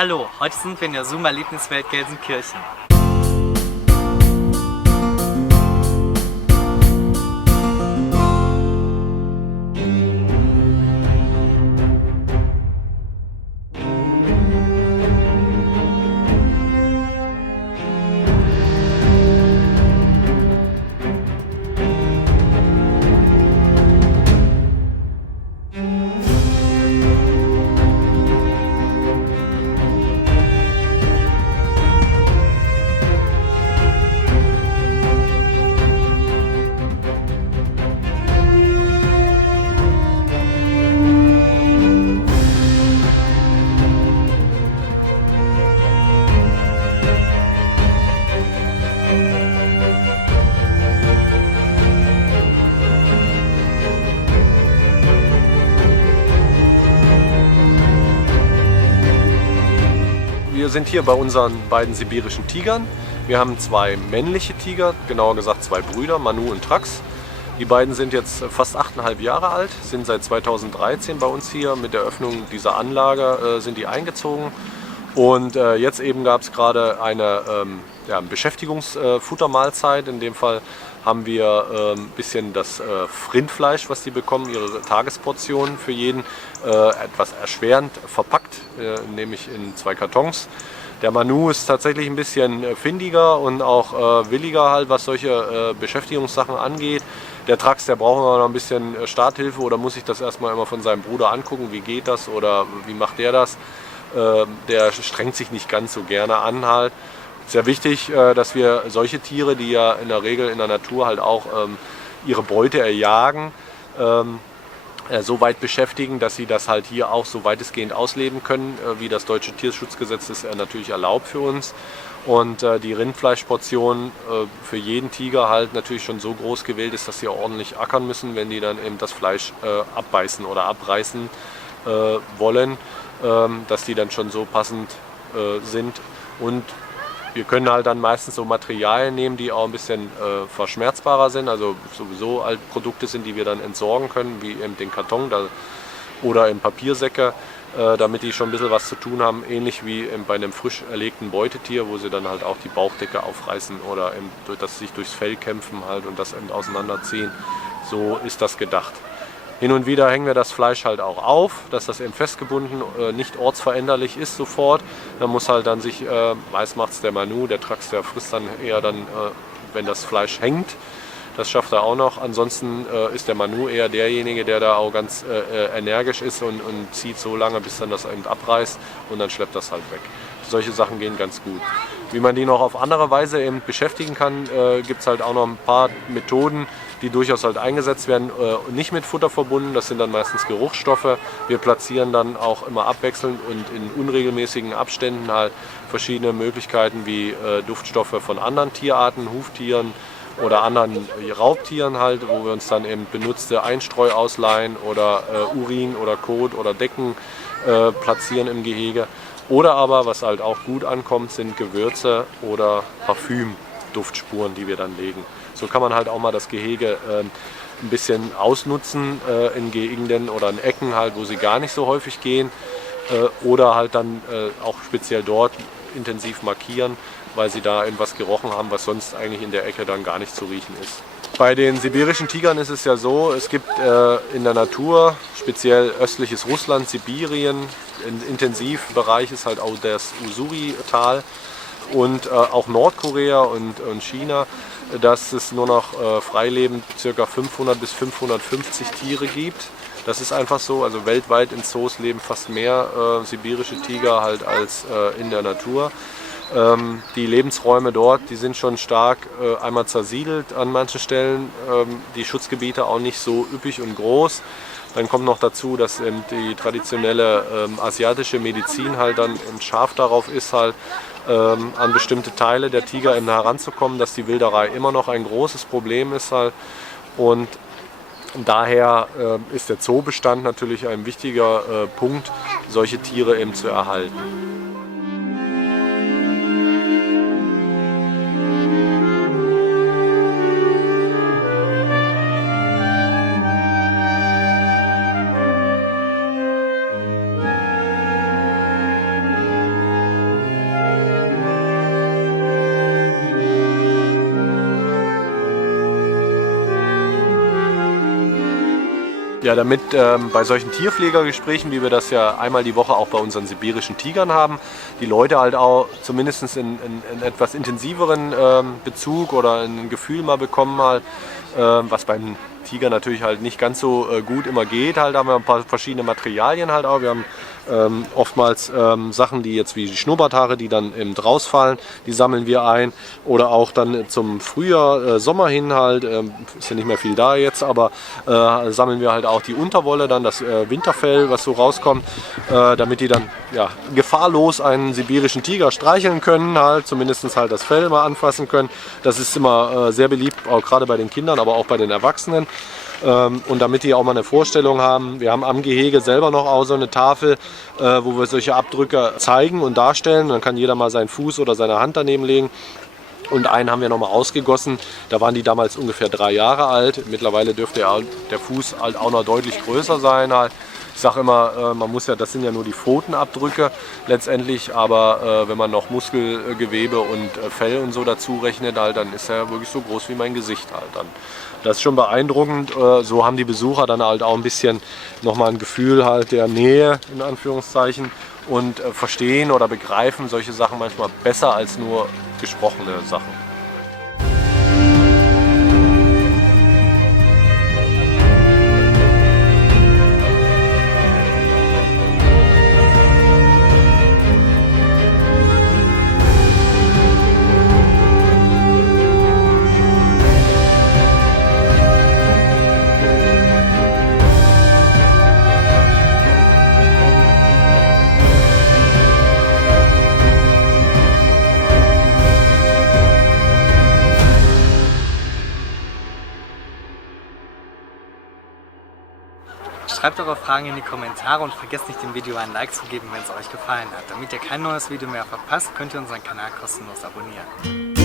Hallo, heute sind wir in der Zoom-Erlebniswelt Gelsenkirchen. Wir sind hier bei unseren beiden sibirischen Tigern. Wir haben zwei männliche Tiger, genauer gesagt zwei Brüder, Manu und Trax. Die beiden sind jetzt fast 8,5 Jahre alt, sind seit 2013 bei uns hier. Mit der Öffnung dieser Anlage sind die eingezogen. Und jetzt eben gab es gerade eine Beschäftigungsfuttermahlzeit. In dem Fall haben wir ein bisschen das Rindfleisch, was die bekommen, ihre Tagesportion für jeden, etwas erschwerend verpackt, nämlich in 2 Kartons. Der Manu ist tatsächlich ein bisschen findiger und auch williger, halt, was solche Beschäftigungssachen angeht. Der Trax, der braucht noch ein bisschen Starthilfe oder muss sich das erstmal immer von seinem Bruder angucken, wie geht das oder wie macht der das. Der strengt sich nicht ganz so gerne an halt. Sehr wichtig, dass wir solche Tiere, die ja in der Regel in der Natur halt auch ihre Beute erjagen, so weit beschäftigen, dass sie das halt hier auch so weitestgehend ausleben können, wie das deutsche Tierschutzgesetz es natürlich erlaubt für uns. Und die Rindfleischportion für jeden Tiger halt natürlich schon so groß gewählt ist, dass sie ordentlich ackern müssen, wenn die dann eben das Fleisch abbeißen oder abreißen wollen, dass die dann schon so passend sind. Und wir können halt dann meistens so Materialien nehmen, die auch ein bisschen verschmerzbarer sind, also sowieso halt Produkte sind, die wir dann entsorgen können, wie eben den Karton oder in Papiersäcke, damit die schon ein bisschen was zu tun haben, ähnlich wie bei einem frisch erlegten Beutetier, wo sie dann halt auch die Bauchdecke aufreißen oder eben, dass sie sich durchs Fell kämpfen halt und das eben auseinanderziehen. So ist das gedacht. Hin und wieder hängen wir das Fleisch halt auch auf, dass das eben festgebunden, nicht ortsveränderlich ist sofort. Da muss halt dann sich, meist macht es der Manu, der Trax, der frisst dann eher dann, wenn das Fleisch hängt. Das schafft er auch noch. Ansonsten ist der Manu eher derjenige, der da auch ganz energisch ist und zieht so lange, bis dann das eben abreißt und dann schleppt das halt weg. Solche Sachen gehen ganz gut. Wie man die noch auf andere Weise eben beschäftigen kann, gibt es halt auch noch ein paar Methoden, die durchaus halt eingesetzt werden, nicht mit Futter verbunden. Das sind dann meistens Geruchsstoffe. Wir platzieren dann auch immer abwechselnd und in unregelmäßigen Abständen halt verschiedene Möglichkeiten wie Duftstoffe von anderen Tierarten, Huftieren oder anderen Raubtieren halt, wo wir uns dann eben benutzte Einstreu ausleihen oder Urin oder Kot oder Decken platzieren im Gehege. Oder aber, was halt auch gut ankommt, sind Gewürze oder Parfüm-Duftspuren, die wir dann legen. So kann man halt auch mal das Gehege ein bisschen ausnutzen in Gegenden oder in Ecken, halt, wo sie gar nicht so häufig gehen. Oder halt dann auch speziell dort intensiv markieren, weil sie da etwas gerochen haben, was sonst eigentlich in der Ecke dann gar nicht zu riechen ist. Bei den sibirischen Tigern ist es ja so, es gibt in der Natur, speziell östliches Russland, Sibirien, ein Intensivbereich ist halt auch das Usuri-Tal und auch Nordkorea und China, dass es nur noch freilebend ca. 500 bis 550 Tiere gibt. Das ist einfach so, also weltweit in Zoos leben fast mehr sibirische Tiger halt als in der Natur. Die Lebensräume dort, die sind schon stark einmal zersiedelt an manchen Stellen, die Schutzgebiete auch nicht so üppig und groß. Dann kommt noch dazu, dass die traditionelle asiatische Medizin halt dann scharf darauf ist, halt an bestimmte Teile der Tiger heranzukommen, dass die Wilderei immer noch ein großes Problem ist halt. Und daher ist der Zoobestand natürlich ein wichtiger Punkt, solche Tiere eben zu erhalten. Ja, damit bei solchen Tierpflegergesprächen, wie wir das ja einmal die Woche auch bei unseren sibirischen Tigern haben, die Leute halt auch zumindest in etwas intensiveren Bezug oder ein Gefühl mal bekommen, halt, was beim Tiger natürlich halt nicht ganz so gut immer geht. Halt haben wir ein paar verschiedene Materialien halt auch. Wir haben oftmals Sachen, die jetzt wie die Schnurrbarthaare, die dann eben rausfallen, die sammeln wir ein. Oder auch dann zum Frühjahr, Sommer hin halt, ist ja nicht mehr viel da jetzt, aber sammeln wir halt auch die Unterwolle, dann das Winterfell, was so rauskommt, damit die dann ja, gefahrlos einen sibirischen Tiger streicheln können, halt, zumindest halt das Fell mal anfassen können. Das ist immer sehr beliebt, auch gerade bei den Kindern, aber auch bei den Erwachsenen. Und damit die auch mal eine Vorstellung haben, wir haben am Gehege selber noch auch so eine Tafel, wo wir solche Abdrücke zeigen und darstellen. Dann kann jeder mal seinen Fuß oder seine Hand daneben legen. Und einen haben wir nochmal ausgegossen. Da waren die damals ungefähr 3 Jahre alt. Mittlerweile dürfte der Fuß halt auch noch deutlich größer sein. Halt. Ich sage immer, man muss ja, das sind ja nur die Pfotenabdrücke letztendlich, aber wenn man noch Muskelgewebe und Fell und so dazu rechnet, halt, dann ist er wirklich so groß wie mein Gesicht halt dann. Das ist schon beeindruckend. So haben die Besucher dann halt auch ein bisschen nochmal ein Gefühl halt der Nähe in Anführungszeichen und verstehen oder begreifen solche Sachen manchmal besser als nur gesprochene Sachen. Schreibt eure Fragen in die Kommentare und vergesst nicht dem Video ein Like zu geben, wenn es euch gefallen hat. Damit ihr kein neues Video mehr verpasst, könnt ihr unseren Kanal kostenlos abonnieren.